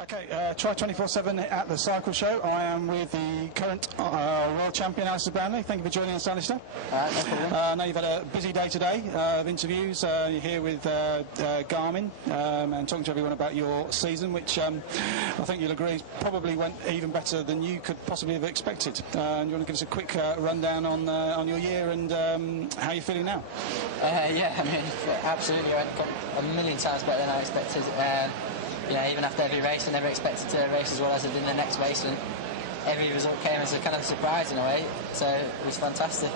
Okay, Tri247 at the cycle show. I am with the current world champion, Alistair Brownlee. Thank you for joining us, Alistair. No problem. I know you've had a busy day today of interviews. You're here with Garmin and talking to everyone about your season, which I think you'll agree probably went even better than you could possibly have expected. And you want to give us a quick rundown on your year and how you're feeling now? Yeah, I mean, absolutely. I went a million times better than I expected. Even after every race, I never expected to race as well as I did in the next race, and every result came as a kind of surprise in a way, so it was fantastic.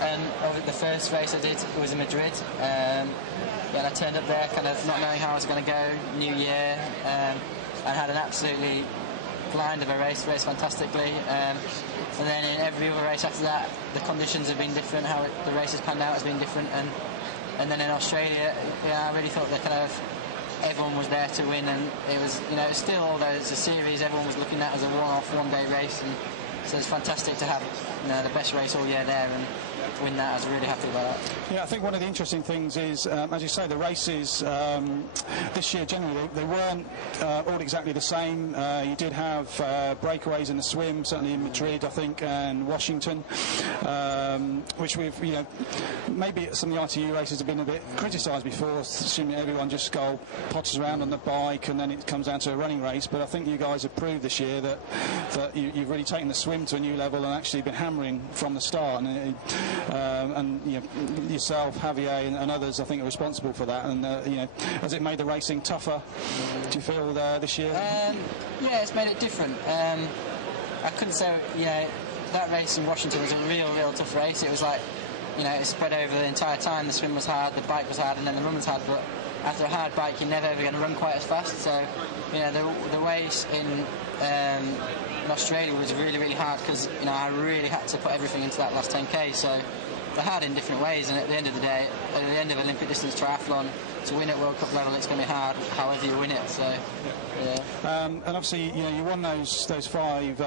And over the first race I did, it was in Madrid, and I turned up there kind of not knowing how I was going to go, new year, and had an absolutely blind of a race, raced fantastically, and then in every other race after that, the conditions have been different, how the race has panned out has been different, and then in Australia, I really thought that kind of everyone was there to win, and it was, still, although it's a series, everyone was looking at it as a one-off, one-day race, and so it's fantastic to have the best race all year there and win that. I was really happy about that. Yeah, I think one of the interesting things is, as you say, the races this year generally they weren't all exactly the same. You did have breakaways in the swim, certainly in Madrid, I think, and Washington, which we've, maybe some of the ITU races have been a bit criticised before, assuming everyone just potters around on the bike and then it comes down to a running race. But I think you guys have proved this year that you've really taken the swim to a new level and actually been hammering from the start. And yourself, Javier, and others, I think, are responsible for that. And has it made the racing tougher, do you feel, this year? Yeah, it's made it different. I couldn't say, that race in Washington was a real tough race. It was like, it spread over the entire time. The swim was hard, the bike was hard, and then the run was hard. But after a hard bike, you're never ever going to run quite as fast. So, the race in Australia was really hard because, I really had to put everything into that last 10k. So they're hard in different ways, and at the end of the day, at the end of Olympic distance triathlon, to win at World Cup level, it's going to be hard however you win it. So yeah. And obviously, you won those 5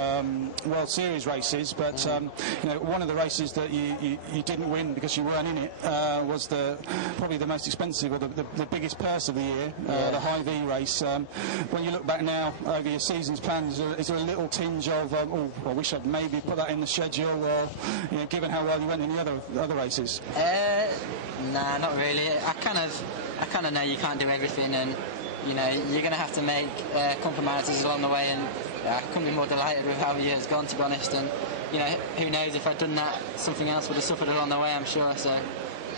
World Series races, but one of the races that you didn't win because you weren't in it was probably the most expensive or the biggest purse of the year, the high V race. When you look back now over your season's plans, is there a little tinge of I wish I'd maybe put that in the schedule, or given how well you went in the other races? Nah, not really. I kind of know you can't do everything, and you're going to have to make compromises along the way, and I couldn't be more delighted with how the year's gone, to be honest. And who knows, if I'd done that, something else would have suffered along the way, I'm sure. So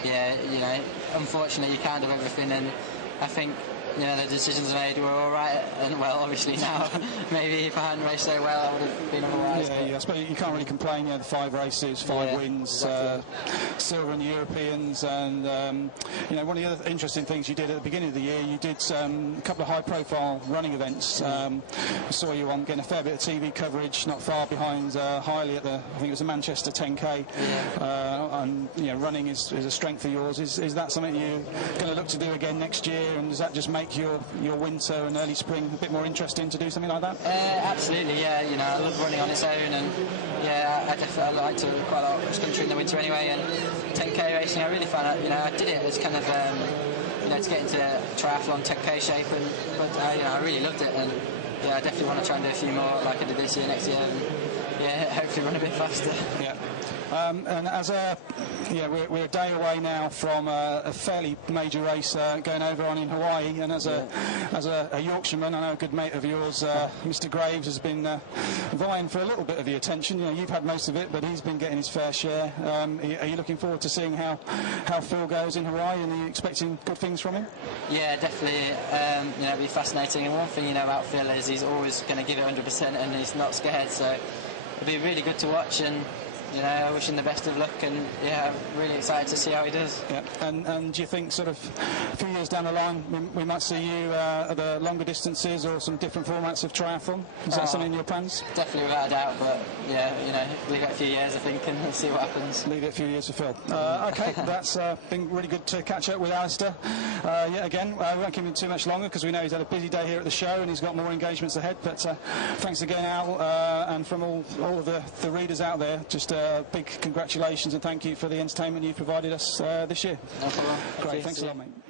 yeah, unfortunately you can't do everything, and I think the decisions made were all right, and well, obviously now maybe if I hadn't raced so well I would have been otherwise. Yeah, I suppose you can't really complain. The 5 races, 5 wins, exactly. Silver in the Europeans, and one of the other interesting things you did at the beginning of the year, you did a couple of high-profile running events. I saw you on getting a fair bit of TV coverage, not far behind Hiley at I think it was the Manchester 10k. Yeah. And running is a strength of yours. Is that something you're going to look to do again next year, and does that just make your winter and early spring a bit more interesting to do something like that? Absolutely, yeah. I love running on its own, and I definitely like to quite a lot of cross country in the winter anyway. And 10k racing, I really found out. I did it as kind of to get into triathlon 10k shape, but I really loved it, and I definitely want to try and do a few more like I did this year, next year, and hopefully run a bit faster. Yeah. And as we're a day away now from a fairly major race going over on in Hawaii, and as a Yorkshireman, I know a good mate of yours, Mr. Graves, has been vying for a little bit of the attention. You've had most of it, but he's been getting his fair share. Are you looking forward to seeing how Phil goes in Hawaii, and are you expecting good things from him? Yeah, definitely. It'll be fascinating. And one thing about Phil is he's always going to give it 100%, and he's not scared. So it'll be really good to watch, and I wish him the best of luck, and I'm really excited to see how he does. Yeah. And do you think sort of a few years down the line we might see you at the longer distances or some different formats of triathlon? Is that something in your plans? Definitely, without a doubt, but leave it a few years, I think, and we'll see what happens. Leave it a few years for Phil. Okay, that's been really good to catch up with Alistair. Again, we won't keep him too much longer because we know he's had a busy day here at the show and he's got more engagements ahead, but thanks again, Al, and from all of the readers out there, just big congratulations and thank you for the entertainment you've provided us this year. No problem. Great, thanks a lot, mate.